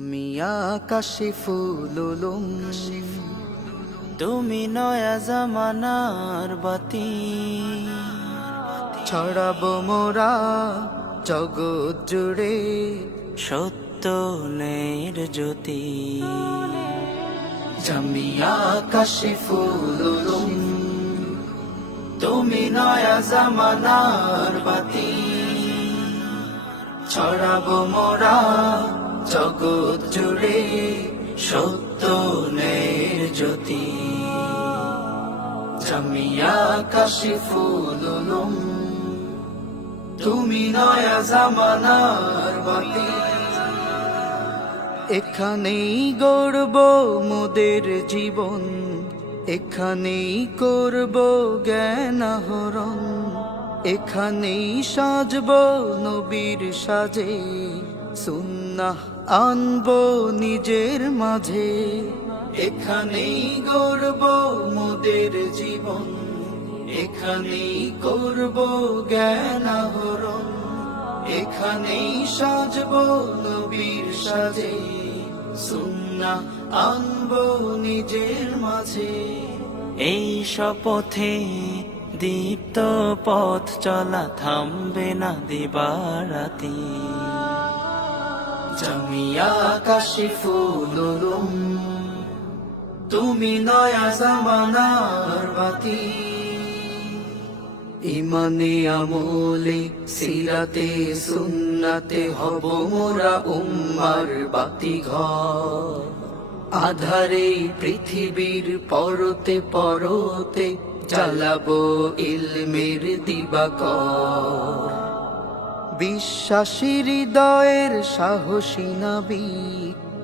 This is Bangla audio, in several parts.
জামিয়া কাশিফুলুলুম তুমি নয়া জামানার বাতি। ছড়াবো মোরা জগৎ জুড়ে সত্য নের জ্যোতি। জামিয়া কাশিফুলুলুম তুমি নয়া জামানার বাতি। ছড়াবো মোরা জগৎ জুড়ে সত্য নের জ্যোতি। জামিয়া কাশিফুলুলুম তুমি নয়া জামানার বাতি। এখানেই গড়ব মোদের জীবন, এখানেই করব জ্ঞান আহরণ, এখানেই সাজব নবীর সাজে। সুন্নাহ আনব নিজের মাঝে। এখানেই গড়ব মোদের জীবন, এখানেই করব জ্ঞান আহরণ, এখানেই সাজব নবীর সাজে। সুন্না আনব নিজের মাঝে। এই শপথে দীপ্ত পথ চলা থামবে না দিবারাতি। জামিয়া কাশিফুলুলুম তুমি নয়া জামানার বাতি। ইমানে আমলে সিরাতে সুন্নাতে হব মোরা উম্মার বাতি ঘর। আধারে পৃথিবীর পরতে পরতে জ্বালাবো ইলমের দিবাকর। বিশ্বাসী হৃদয়ের সাহসী নাবি,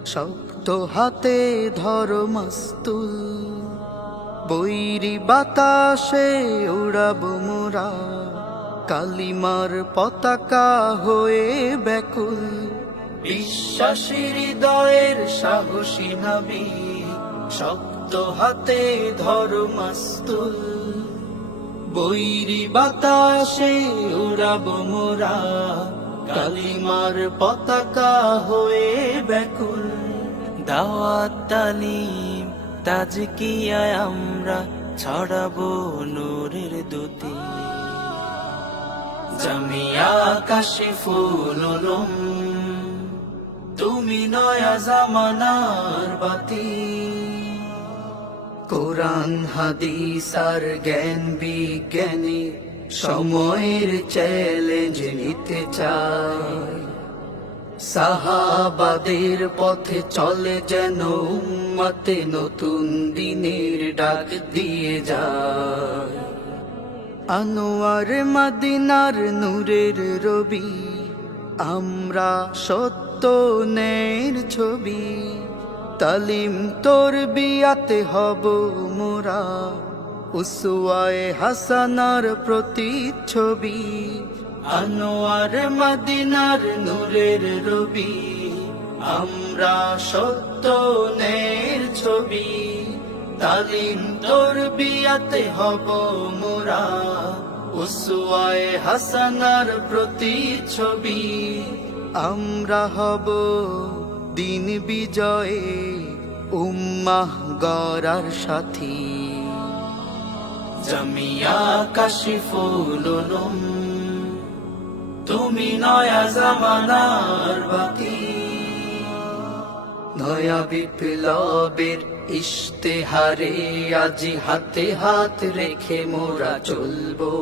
শক্ত হাতে ধর মস্তুল। বৈরি বাতাসে উড়াব মোরা, কালিমার পতাকা হয়ে ব্যাকুল। বিশ্বাসী হৃদয়ের সাহসী নাবি, শক্ত হাতে ধর মস্তুল। বৈরি বাতাসে উড়াব মোরা, কালিমার পতাকা হয়ে ব্যাকুল। দাওয়াত তালিম, তাজকিয়ায় আমরা ছড়াবো নূরের দুতি জমিয়া জামিয়া কাশিফুলুলুম তুমি নয়া জামানার বাতি। কোরআন, হাদিস আর জ্ঞান বিজ্ঞানী সময়ের চ্যালেঞ্জ নিতে চায় সাহাবাদের পথে চলে যেন উম্মতে নতুন দিনের ডাক দিয়ে যায়। আনোয়ার মদিনার নূরের রবি, আমরা সত্য নের ছবি। তালিম তোর বিয়াতে হব মোরা। উসুয়ায় হাসানার প্রতিচ্ছবি, আনোয়ার মদিনার নূরের রবি। আমরা সত্য নের ছবি, তালিম তোর বিয়াতে হব মোরা। উসুয়ায় হাসানার প্রতিচ্ছবি, আমরা হব দিন বিজয়ে উম্মাহ গড়ার সাথী। জামিয়া কাশিফুলুলুম তুমি নয়া জামানার বাতি। নয়া বিপ্লবের ইশতেহারে আজি হাতে হাত রেখে মোরা চলবো।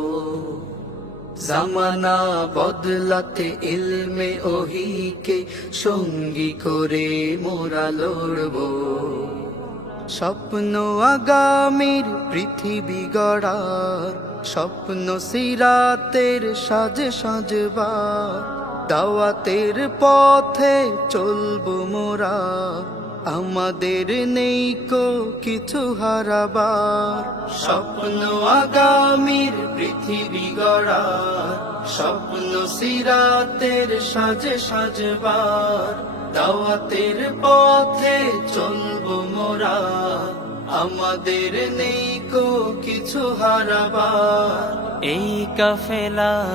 জামানা বদলাতে ইলমে ওহিকে সঙ্গী করে মোরা লড়বো। স্বপ্ন আগামীর পৃথিবী গড়ার, স্বপ্ন সিরাতের সাজে সাজবার, দাওয়াতের পথে চলবো মোরা। আমাদের নেই কো কিছু হারাবার। স্বপ্ন আগামীর পৃথিবী গড়ার। স্বপ্ন সিরাতের সাজে সাজবার। দাওয়াতের পথে চলবো মোরা আমাদের নেই কো কিছু হারাবার। এই কাফেলা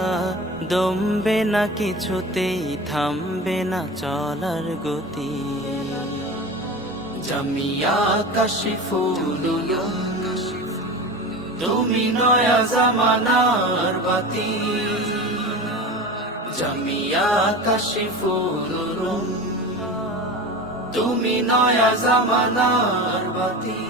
দমবে না কিছুতেই, থামবে না চলার গতি। জামিয়া কাশিফুল তুমি নয়া জামানার বাতি। জামিয়া কাশিফুল তুমি নয়া জামানার বাতি।